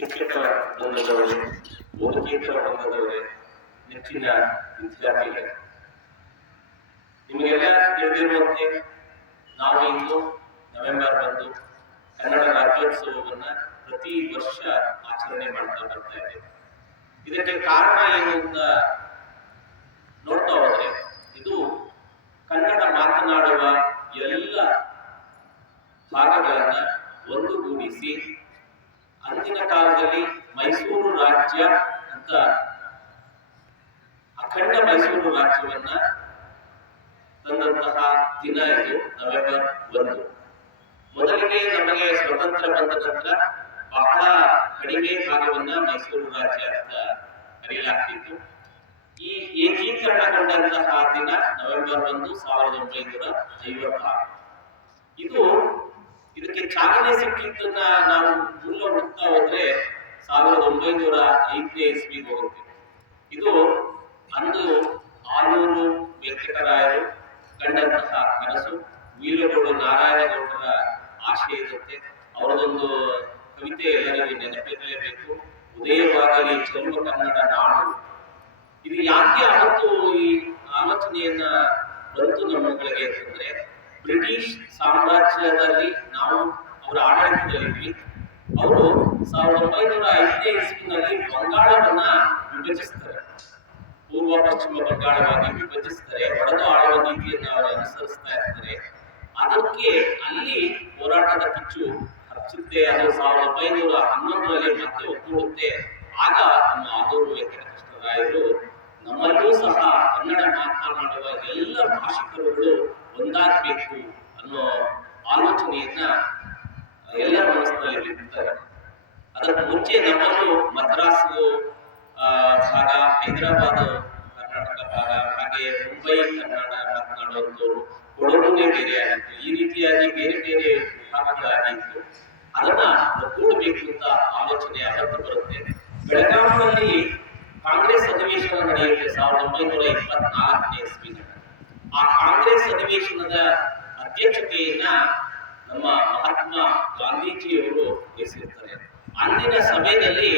ಶಿಕ್ಷಕ ಬಂಧದವರು ಬೋಧಕೇತರ ಬಂಧದವರು ನೆಚ್ಚಿನ ವಿದ್ಯಾರ್ಥಿಗಳೇ ನಿಮಗೆಲ್ಲ ತಿಳಿದಿರುವಂತೆ ನಾವು ಇಂದು ನವೆಂಬರ್ ಬಂದು ಕನ್ನಡ ರಾಜ್ಯೋತ್ಸವವನ್ನ ಪ್ರತಿ ವರ್ಷ ಆಚರಣೆ ಮಾಡ್ತಾ ಬರ್ತಾ ಇದೆ ಇದಕ್ಕೆ ಕಾರಣ ಏನು ಅಂತ ನೋಡ್ತಾ ಹೋದ್ರೆ ಇದು ಕನ್ನಡ ಮಾತನಾಡುವ ಎಲ್ಲ ಭಾಗಗಳನ್ನ ಒಂದುಗೂಡಿಸಿ ಅಂದಿನ ಕಾಲದಲ್ಲಿ ಮೈಸೂರು ರಾಜ್ಯ ಅಂತ ಅಖಂಡ ಮೈಸೂರು ರಾಜ್ಯವನ್ನ ತಂದಂತಹ ದಿನ ಇದು, ನವೆಂಬರ್ ಒಂದು. ಮೊದಲಿಗೆ ನಮಗೆ ಸ್ವತಂತ್ರ ಬಂದ ನಂತರ ಬಹಳ ಕಡಿಮೆ ಭಾಗವನ್ನ ಮೈಸೂರು ರಾಜ್ಯ ಅಂತ ಕರೆಯಲಾಗ್ತಿತ್ತು. ಈ ಏಕೀಕರಣಗೊಂಡಂತಹ ದಿನ ನವೆಂಬರ್ ಒಂದು ಸಾವಿರದ ಒಂಬೈನೂರ ಐವತ್ತಾರು. ಇದು ಇದಕ್ಕೆ ಚಾಲನೆ ಸಿಕ್ಕಿದ್ದನ್ನ ನಾವು ಮೂಲ ಹುಡುಕ್ತಾ ಹೋದ್ರೆ ಸಾವಿರದ ಒಂಬೈನೂರ ಐದನೇ ಇಸ್ವಿಗೆ ಹೋಗುತ್ತೆ ಇದು ಅಂದು ಆಲೂರು ವೆಂಕಟರಾಯರು ಕಂಡಂತಹ ಕನಸು ವೀರಗೌಡ ನಾರಾಯಣಗೌಡರ ಆಶಯದಂತೆ ಅವರದೊಂದು ಕವಿತೆ ಎಲ್ಲರಿಗೂ ನೆನಪಿರಲೇಬೇಕು. ಉದಯವಾಗಲಿ ಚಲುವ ಕನ್ನಡ ನಾಡು ಇದು ಯಾಕೆ ಅವತ್ತು ಈ ಆಲೋಚನೆಯನ್ನ ಬಂತು ನಮ್ಮಗಳಿಗೆ ಅಂತಂದ್ರೆ, ಬ್ರಿಟಿಷ್ ಸಾಮ್ರಾಜ್ಯದಲ್ಲಿ ನಾವು ಅವರ ಆಡಳಿತದಲ್ಲಿ ಅವರು ಸಾವಿರದ ಒಂಬೈನೂರ ಐದನೇ ಇಸ್ವಿನಲ್ಲಿ ಬಂಗಾಳವನ್ನ ವಿಭಜಿಸ್ತಾರೆ. ಪೂರ್ವ, ಪಶ್ಚಿಮ ಬಂಗಾಳವಾಗಿ ವಿಭಜಿಸ್ತಾರೆ. ಒಡೆದು ಆಳುವ ನೀತಿಯನ್ನು ಅವರು ಅನುಸರಿಸ್ತಾ ಇರ್ತಾರೆ. ಅದಕ್ಕೆ ಅಲ್ಲಿ ಹೋರಾಟದ ಕಿಚ್ಚು ಹಚ್ಚುತ್ತೆ ಅದು ಸಾವಿರದ ಒಂಬೈನೂರ ಹನ್ನೊಂದರಲ್ಲಿ ಮತ್ತೆ ಒಪ್ಪುತ್ತೆ ಆಗ ನಮ್ಮ ಆದೂರು ವೆಂಕಟಕೃಷ್ಣರಾಯರು ನಮ್ಮಲ್ಲೂ ಸಹ ಕನ್ನಡ ಮಾತನಾಡುವ ಎಲ್ಲ ಭಾಷಿಕರುಗಳು ಒಂದಾಗಬೇಕು ಅನ್ನೋ ಆಲೋಚನೆಯನ್ನ ಎಲ್ಲರ ಮನಸ್ಸಿನಲ್ಲಿ ಇಟ್ಟಿರ್ತಾರೆ. ಅದಕ್ಕೆ ಮುಂಚೆ ನಮ್ಮನ್ನು ಮದ್ರಾಸ್ ಭಾಗ, ಹೈದರಾಬಾದ್, ಕರ್ನಾಟಕ ಭಾಗ, ಹಾಗೆ ಮುಂಬೈ ಕನ್ನಡ ಮಾತನಾಡುವಂಥವ್ರು ಕೊಡಗುನೇ ಬೇರೆ ಆಗಿತ್ತು. ಈ ರೀತಿಯಾಗಿ ಬೇರೆ ಬೇರೆ ವಿಭಾಗಗಳಾಗಿತ್ತು. ಅದನ್ನ ಒಗ್ಗೂಡಬೇಕು ಅಂತ ಆಲೋಚನೆ ಅವತ್ತು ಬರುತ್ತೆ. ಬೆಳಗಾವಿನಲ್ಲಿ ಕಾಂಗ್ರೆಸ್ ಅಧಿವೇಶನ ನಡೆಯುತ್ತೆ ಸಾವಿರದ ಒಂಬೈನೂರ ಇಪ್ಪತ್ನಾಲ್ಕನೇ ಇಸ್ವಿನಲ್ಲಿ ಆ ಕಾಂಗ್ರೆಸ್ ಅಧಿವೇಶನದ ಅಧ್ಯಕ್ಷತೆಯನ್ನ ನಮ್ಮ ಮಹಾತ್ಮ ಗಾಂಧೀಜಿಯವರು ವಹಿಸಿರ್ತಾರೆ ಅಂದಿನ ಸಭೆಯಲ್ಲಿ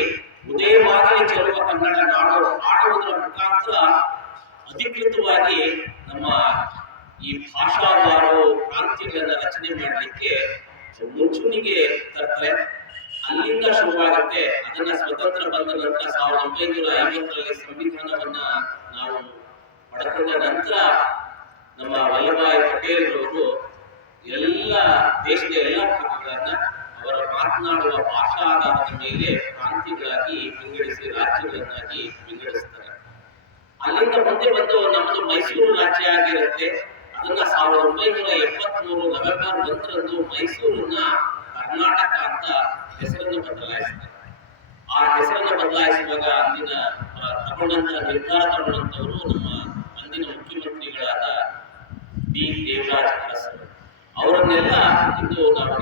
ಉದಯವಾಗಲಿ ಚೆಲುವ ಕನ್ನಡ ನಾಡು ಆಡುವುದರ ಮುಖಾಂತರ ಅಧಿಕೃತವಾಗಿ ನಮ್ಮ ಈ ಭಾಷಾವಾರು ಪ್ರಾಂತ್ಯಗಳನ್ನ ರಚನೆ ಮಾಡಲಿಕ್ಕೆ ಮುಂಚೂಣಿಗೆ ತರ್ತಾರೆ. ಅಲ್ಲಿಂದ ಶುರುವಾಗುತ್ತೆ ಅದನ್ನ ಸ್ವತಂತ್ರ ಬಂದ ನಂತರ ಸಾವಿರದ ಒಂಬೈನೂರ ಐವತ್ತರಲ್ಲಿ ಸಂವಿಧಾನವನ್ನ ನಾವು ಪಡ್ಕೊಂಡ ನಂತರ ನಮ್ಮ ವಲ್ಲಭಾಯ್ ಪಟೇಲ್ ಎಲ್ಲ ದೇಶದ ಎಲ್ಲ ಭಾಗಗಳನ್ನ ಅವರ ಮಾತನಾಡುವ ಭಾಷಾ ಆಧಾರದ ಮೇಲೆ ಪ್ರಾಂತ್ಯಗಳಾಗಿ ವಿಂಗಡಿಸಿ ರಾಜ್ಯಗಳನ್ನಾಗಿ ವಿಂಗಡಿಸ್ತಾರೆ. ಅಲ್ಲಿಂದ ಮುಂದೆ ಬಂದು ನಮ್ಮದು ಮೈಸೂರು ರಾಜ್ಯ ಆಗಿರುತ್ತೆ. ಅದನ್ನ ಸಾವಿರದ ಒಂಬೈನೂರ ಎಪ್ಪತ್ಮೂರು ನವೆಂಬರ್ ಒಂದರಂದು ಮೈಸೂರನ್ನ ಕರ್ನಾಟಕ ಅಂತ ಹೆಸರನ್ನು ಬದಲಾಯಿಸ್ತಾರೆ ಆ ಹೆಸರನ್ನು ಬದಲಾಯಿಸುವಾಗ ಅಂದಿನ ತಗೊಂಡಂತ ನಿರ್ಧಾರ ತಗೊಂಡಂತವರು ನಮ್ಮ ಅಂದಿನ ಮುಖ್ಯಮಂತ್ರಿಗಳಾದ ಡಿ. ದೇವರಾಜ್ ಅರಸ್ ಅವರು. ಅವರನ್ನೆಲ್ಲ ಇಂದು ನಾವು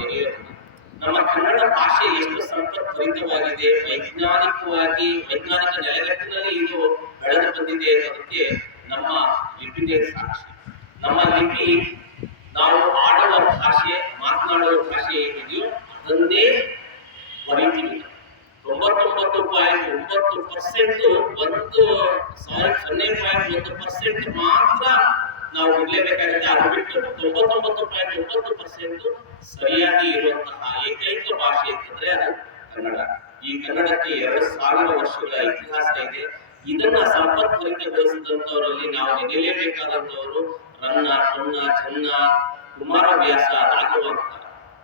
ನಮ್ಮ ಕನ್ನಡ ಭಾಷೆ ಎಷ್ಟು ಸಂಪತ್ಭರಿತವಾಗಿದೆ ವೈಜ್ಞಾನಿಕವಾಗಿ, ವೈಜ್ಞಾನಿಕ ನೆಲೆಗಟ್ಟಿನಲ್ಲಿ ಇದು ಬೆಳೆದು ಬಂದಿದೆ ಅನ್ನೋದಕ್ಕೆ ನಮ್ಮ ಲಿಪಿನೇ ಸಾಕ್ಷಿ. ನಮ್ಮ ಲಿಪಿ ನಾವು ಆಡುವ ಭಾಷೆ, ಮಾತನಾಡುವ ಭಾಷೆ ಏನಿದೆಯೋ ಅದನ್ನೇ ಬರೀತೀವಿ. ತೊಂಬತ್ತೊಂಬತ್ತು ಪಾಯಿಂಟ್ ಒಂಬತ್ತು ಪರ್ಸೆಂಟ್ ಒಂದು, ಸಾರಿ ಸೊನ್ನೆ ಪಾಯಿಂಟ್ ಒಂದು ಪರ್ಸೆಂಟ್ ಮಾತ್ರ ನಾವು ಇಡಲೇಬೇಕಾಗುತ್ತೆ ಅದು ಬಿಟ್ಟು ತೊಂಬತ್ತೊಂಬತ್ತು ಪಾಯಿಂಟ್ ಒಂಬತ್ತು ಪರ್ಸೆಂಟ್ ಸರಿಯಾಗಿ ಇರುವಂತಹ ಏಕೈಕ ಭಾಷೆ ಅಂತಂದ್ರೆ ಅದು ಕನ್ನಡ. ಈ ಕನ್ನಡಕ್ಕೆ ಎರಡು ಸಾವಿರ ವರ್ಷಗಳ ಇತಿಹಾಸ ಇದೆ. ಇದನ್ನ ಸಂಪತ್ಭರಿತಗೊಳಿಸಿದಂತವರಲ್ಲಿ ನಾವು ನೆನೆಯಲೇಬೇಕಾದಂತವರು ರನ್ನ ಪೊನ್ನ ಚನ್ನ ಕುಮಾರವ್ಯಾಸ ರಾಘವಂತ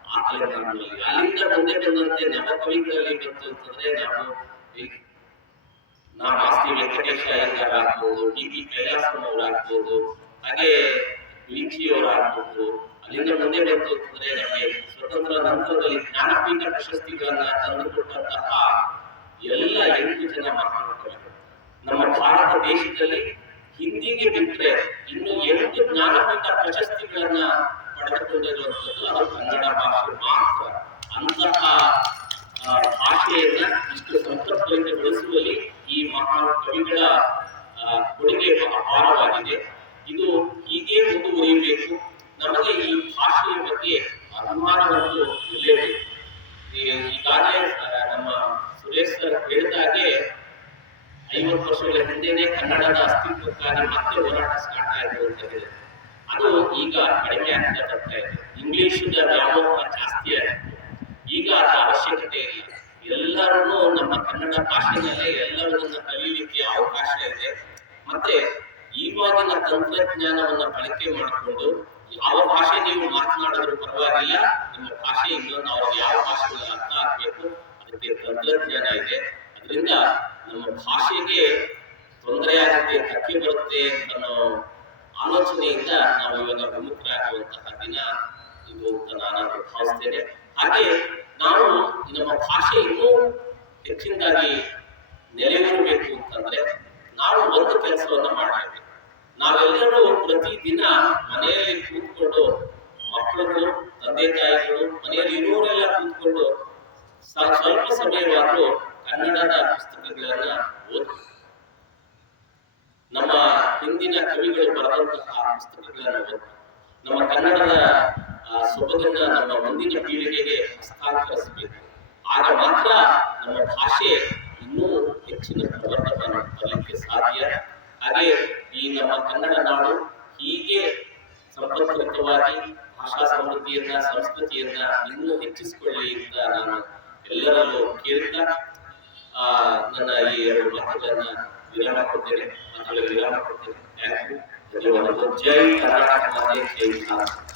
ಆ ತಲೆಮಾರಿನಲ್ಲಿ ಅಲ್ಲಿಂದ ಮುಂದೆ ಬಂದಂತೆ ನವಕವಿಗಳಲ್ಲಿ ಬಂತು ಅಂತಂದ್ರೆ ನಾವು ನಾವು ಆಸ್ತಿ ವೆಂಕಟೇಶ ಅಯ್ಯಂಗಾರ್ ಆಗ್ಬೋದು, ಡಿ ಪಿ ಕೈಲಾಸಂ ಆಗ್ಬೋದು ಹಾಗೆ ಲಿಂಚಿಯವರು ಆಗ್ಬೋದು ಅಲ್ಲಿಂದ ಮುಂದೆ ಬಂತು ಅಂತಂದ್ರೆ ನಮಗೆ ಸ್ವತಂತ್ರ ನಂತರದಲ್ಲಿ ಜ್ಞಾನಪೀಠ ಪ್ರಶಸ್ತಿಗಳನ್ನ ತಂದುಕೊಟ್ಟಂತಹ ಎಲ್ಲ ಎಂಟು ಜನ ಮಹಾನುಭಾವರು. ನಮ್ಮ ಭಾರತ ದೇಶದಲ್ಲಿ ಹಿಂದಿಗೆ ಬಿಟ್ಟರೆ ಇನ್ನು ಎಂಟು ಜ್ಞಾನಪೀಠ ಪ್ರಶಸ್ತಿಗಳನ್ನ ಪಡೆದುಕೊಂಡಿರುವಂಥದ್ದು ಅದು ಕನ್ನಡ ಭಾಷೆ ಮಾತ್ರ. ಅಂತಹ ಭಾಷೆಯನ್ನ ಇಷ್ಟು ಸಂಪತ್ಭರಿತಗೊಳಿಸುವಲ್ಲಿ ಈ ಮಹಾನ್ ಕವಿಗಳ ಆ, ಕೊಡುಗೆ ಅಪಾರವಾಗಿದೆ ಇದು ಹೀಗೆ ಮುಂದುವರಿಯಬೇಕು ನಮಗೆ ಈ ಭಾಷೆಯ ಬಗ್ಗೆ ಅಭಿಮಾನವನ್ನು ಇರಲೇಬೇಕು ಈ- ಈಗಾಗಲೇ ಆ, ನಮ್ಮ ಸುರೇಶ್ ಐವತ್ತು ವರ್ಷಗಳ ಹಿಂದೆನೆ ಕನ್ನಡದ ಅಸ್ತಿತ್ವಕ್ಕಾಗಿ ಮತ್ತೆ ಹೋರಾಟ ಸ್ಟಾರ್ಟ್ ಅಂತ ಅದು ಈಗ ಕಡಿಮೆ ಆಗ್ತಾ ಬರ್ತಾ ಇದೆ. ಇಂಗ್ಲಿಷದ ವ್ಯಾಮೋಹ ಜಾಸ್ತಿ ಆಗಿತ್ತು ಈಗ ಅದರ ಅವಶ್ಯಕತೆ ಇಲ್ಲ. ಎಲ್ಲರೂ ನಮ್ಮ ಕನ್ನಡ ಭಾಷೆನಲ್ಲೇ ಎಲ್ಲರನ್ನ ಕಲೀಲಿಕ್ಕೆ ಅವಕಾಶ ಇದೆ. ಮತ್ತೆ ಇವಾಗಿನ ತಂತ್ರಜ್ಞಾನವನ್ನ ಬಳಕೆ ಮಾಡಿಕೊಂಡು ಯಾವ ಭಾಷೆ ನೀವು ಮಾತನಾಡಿದ್ರು ಪರವಾಗಿಲ್ಲ ನಿಮ್ಮ ಭಾಷೆ ಇನ್ನೊಂದು ಅವ್ರಿಗೆ ಯಾವ ಭಾಷೆಗಳಲ್ಲಿ ಅರ್ಥ ಆಗ್ಬೇಕು ಅದಕ್ಕೆ ತಂತ್ರಜ್ಞಾನ ಇದೆ ಅದರಿಂದ ನಮ್ಮ ಭಾಷೆಗೆ ತೊಂದರೆ ಆಗುತ್ತೆ ಧಕ್ಕೆ ಬರುತ್ತೆ ಅನ್ನೋ ಆಲೋಚನೆಯಿಂದ ನಾವು ಇವಾಗ ವಿಮುಖರಾಗುವಂತಹ ದಿನ ಇದು ಅಂತ ನಾನು ಭಾವಿಸ್ತೇನೆ. ಹಾಗೆ ನಾವು ನಮ್ಮ ಭಾಷೆ ಇನ್ನೂ ಹೆಚ್ಚಿನದಾಗಿ ನೆಲೆಯೂರಬೇಕು ಅಂತಂದ್ರೆ ನಾವು ಒಂದು ಕೆಲಸವನ್ನು ಮಾಡಬೇಕು. ನಾವೆಲ್ಲರೂ ಪ್ರತಿದಿನ ಮನೆಯಲ್ಲಿ ಕೂತ್ಕೊಂಡು ಮಕ್ಕಳು, ತಂದೆ ತಾಯಿಗಳು, ಮನೆಯಲ್ಲಿ ಇರುವವರೆಲ್ಲ ಕೂತ್ಕೊಂಡು ಸ್ವಲ್ಪ ಸಮಯವಾದರೂ ಕನ್ನಡದ ಪುಸ್ತಕಗಳನ್ನ ಓದಬೇಕು. ನಮ್ಮ ಹಿಂದಿನ ಕವಿಗಳು ಬರೆದಂತಹ ಪುಸ್ತಕಗಳನ್ನು ನಮ್ಮ ಕನ್ನಡದ ಸೊಬಗನ್ನ ನಮ್ಮ ಮುಂದಿನ ಪೀಳಿಗೆಗೆ ಹಸ್ತಾಂತರಿಸಬೇಕು. ಆಗ ಮಾತ್ರ ನಮ್ಮ ಭಾಷೆ ಇನ್ನೂ ಹೆಚ್ಚಿನ ಪ್ರವರ್ತವನ್ನು ಬರಲಿಕ್ಕೆ ಸಾಧ್ಯ. ಹಾಗೆ ಈ ನಮ್ಮ ಕನ್ನಡ ನಾಡು ಹೀಗೆ ಸಂಪತ್ಕೃತವಾಗಿ ಭಾಷಾ ಸಮೃದ್ಧಿಯನ್ನ ಸಂಸ್ಕೃತಿಯನ್ನ ಇನ್ನೂ ಹೆಚ್ಚಿಸಿಕೊಳ್ಳಿ ಅಂತ ನಾನು ಎಲ್ಲರಲ್ಲೂ ಕೇಳ್ತಾ ಆ, ನನ್ನ ಈ ಎರಡು ಮಾತುಗಳನ್ನ విరణ కొట్టిన అతను విరణ కొట్టిన జీ అలా చేయాలి